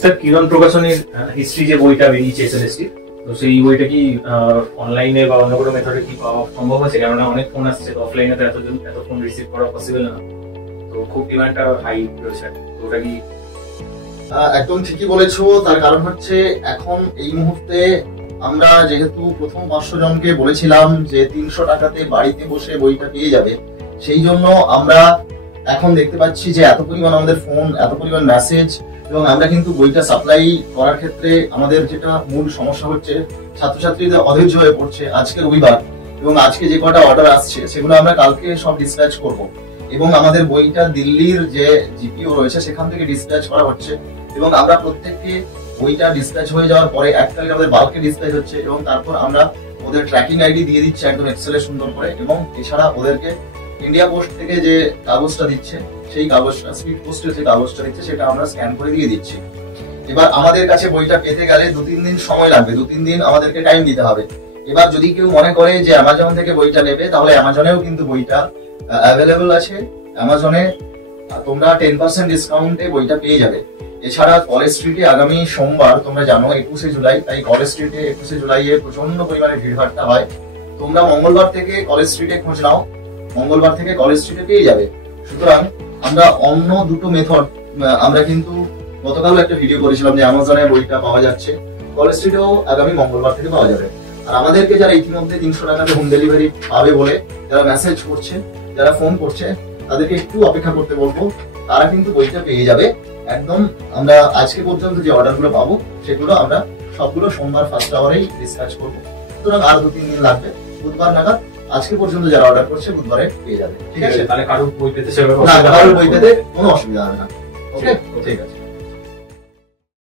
Sir কিরণ প্রকাশনীর history যে বইটা বেরিয়েছে এসএলএসটি, তো সেই বইটা কি অনলাইনে বা অন্য কোনো মেথডে কি পাওয়া সম্ভব আছে? কেননা অনেক ফোন আসছে, অফলাইনে তো এত ফোন রিসিভ করা পসিবল না, তো খুব ডিমান্ডটা হাই রয়েছে। তো ওটা কি? একদম ঠিকই বলেছো। তার কারণ হচ্ছে এখন এই মুহূর্তে আমরা যেহেতু প্রথম 500 জনকে বলেছিলাম যে 300 টাকাতে বাড়িতে বসে বইটা পেয়ে যাবে, সেই জন্য আমরা এখন দেখতে পাচ্ছি যে এত পরিমাণ আমাদের ফোন, এত পরিমাণ মেসেজ, এবং আমরা কিন্তু বইটা সাপ্লাই করার ক্ষেত্রে আমাদের যেটা মূল সমস্যা হচ্ছে, ছাত্রছাত্রীদের অধৈর্য হয়ে পড়ছে। আজকে রবিবার এবং আজকে যে কটা অর্ডার আসছে সেগুলো আমরা কালকে সব ডিসপ্যাচ করব, এবং আমাদের বইটা দিল্লির যে জিপিও রয়েছে সেখান থেকে ডিসপ্যাচ করা হচ্ছে, এবং আমরা প্রত্যেককে বইটা ডিসপ্যাচ হয়ে যাওয়ার পরে এককালীন আমাদের বাল্কে ডিসপ্যাচ হচ্ছে, এবং তারপর আমরা ওদের ট্র্যাকিং আইডি দিয়ে দিচ্ছি একদম এক্সেলে সুন্দর করে। এবং এছাড়া ওদেরকে ইন্ডিয়া পোস্ট থেকে যে কাগজটা দিচ্ছে, সেই কাগজটা, স্পিড পোস্টের যে কাগজটা দিচ্ছে, সেটা আমরা স্ক্যান করে দিয়ে দিচ্ছি। এবার আমাদের কাছে বইটা পেতে গেলে 2-3 দিন সময় লাগবে, 2-3 দিন আমাদেরকে টাইম দিতে হবে। এবার যদি কেউ মনে করে যে অ্যামাজন থেকে বইটা নেবে, তাহলে অ্যামাজনেও কিন্তু বইটা অ্যাভেলেবল আছে। অ্যামাজনে তোমরা 10% ডিসকাউন্টে বইটা পেয়ে যাবে। এছাড়া কলেজ স্ট্রিটে আগামী সোমবার, তোমরা জানো 21শে জুলাই, তাই কলেজ স্ট্রিটে 21শে জুলাইয়ে প্রচন্ড পরিমাণে ভিড়ভাড়টা হয়। তোমরা মঙ্গলবার থেকে কলেজ স্ট্রিটে খোঁজ নাও, মঙ্গলবার থেকে কলেজ স্ট্রিটে পেয়ে যাবে। সুতরাং আমরা অন্য দুটো মেথড, আমরা কিন্তু গতকালও একটা ভিডিও করেছিলাম যে অ্যামাজনে বইটা পাওয়া যাচ্ছে, কলেজ স্ট্রিটেও আগামী মঙ্গলবার থেকে পাওয়া যাবে। আর আমাদেরকে যারা ইতিমধ্যে 300 টাকাতে হোম ডেলিভারি পাবে বলে যারা মেসেজ করছে, যারা ফোন করছে, তাদেরকে একটু অপেক্ষা করতে বলবো, তারা কিন্তু বইটা পেয়ে যাবে একদম। আমরা আজকে পর্যন্ত যে অর্ডারগুলো পাবো সেগুলো আমরা সবগুলো সোমবার ফার্স্ট আওয়ারেই ডিসপ্যাচ করবো। সুতরাং আর 2-3 দিন লাগবে, বুধবার নাগাদ। আজকে পর্যন্ত যারা অর্ডার করছে বুধবারে পেয়ে যাবে। ঠিক আছে? তাহলে কারো বই পেতে না, কারোর বই পেতে কোনো অসুবিধা হবে না। ওকে, ঠিক আছে।